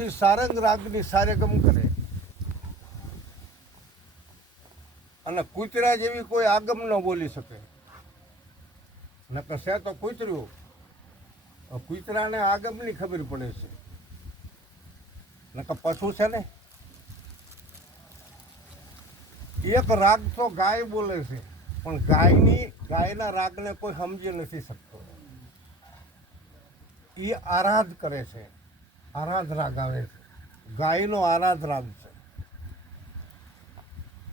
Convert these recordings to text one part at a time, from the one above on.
પંખી સારંગ રાગની સારેગમ કરે અને કૂતરા જેવી કોઈ આગમ ન બોલી શકે. નકર છે તો કૂતર્યું, કૂતરાને આગમની ખબર પડે છે. નકર પશુ છે ને એક રાગ તો ગાય બોલે છે, પણ ગાયના રાગને કોઈ સમજી નથી શકતો. એ આરાધ કરે છે, આરાધ રાગ આવે છે, ગાયનો આરાધ રાગ છે.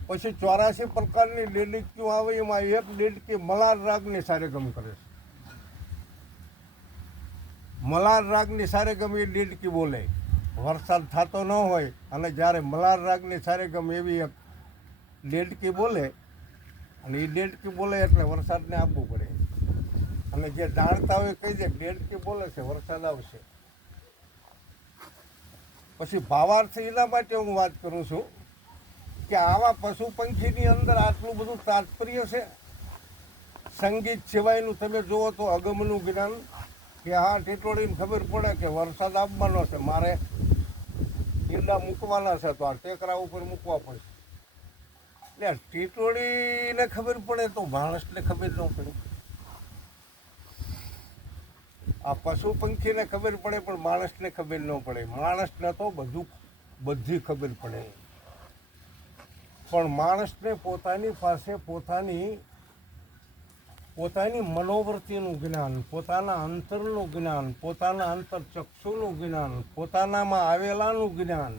પછી 84 પ્રકારની ડેડકીઓ આવે, એમાં એક ડેડકી મલાર રાગની સારેગમ કરે છે. મલાર રાગની સારેગમ એ ડેડકી બોલે. વરસાદ થતો ન હોય અને જ્યારે મલાર રાગની સારેગમ એવી એક ડેડકી બોલે, અને એ ડેડકી બોલે એટલે વરસાદને આપવું પડે. અને જે જાણતા હોય કહી દે ડેડકી બોલે છે, વરસાદ આવશે. પછી ભાવાર્થ એના માટે હું વાત કરું છું કે આવા પશુ પંખીની અંદર આટલું બધું તાત્પર્ય છે. સંગીત સિવાયનું તમે જુઓ તો અગમનું જ્ઞાન, કે હા ટીટોળીને ખબર પડે કે વરસાદ આવવાનો છે, મારે ઈંડા મૂકવાના છે, તો આ ટેકરા ઉપર મૂકવા પડશે. એટલે ટીટોળીને ખબર પડે તો માણસને ખબર ન પડે. આ પશુ પંખીને ખબર પડે પણ માણસને ખબર ન પડે. માણસને તો બધી ખબર પડે, પણ માણસને પોતાની પાસે પોતાની મનોવૃત્તિનું જ્ઞાન, પોતાના અંતરનું જ્ઞાન, પોતાના અંતર ચક્ષુનું જ્ઞાન, પોતાનામાં આવેલાનું જ્ઞાન,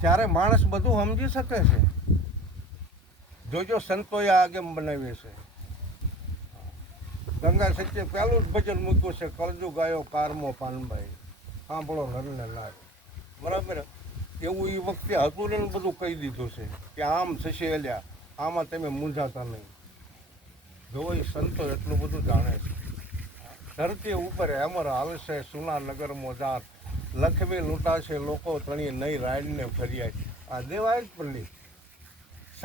ત્યારે માણસ બધું સમજી શકે છે. જોજો સંતોએ આગમ બનાવીએ છે. ગંગા સત્ય પહેલું જ ભજન મૂક્યું છે, કરજુ ગાયો કારમો પાનભાઈ, સાંભળો નરને લાગ. બરાબર, એવું એ વખતે હતું ને બધું કહી દીધું છે કે આમ થશે, એલ્યા આમાં તમે મૂંઝાતા નહીં. જો એ સંતો એટલું બધું જાણે છે. ધરતી ઉપર અમર હાલશે સુના નગર મોજાત, લખવી લૂંટાશે લોકો તણી નહીં રાયડને ફરિયાદ. આ દેવાય જ પલ્લી.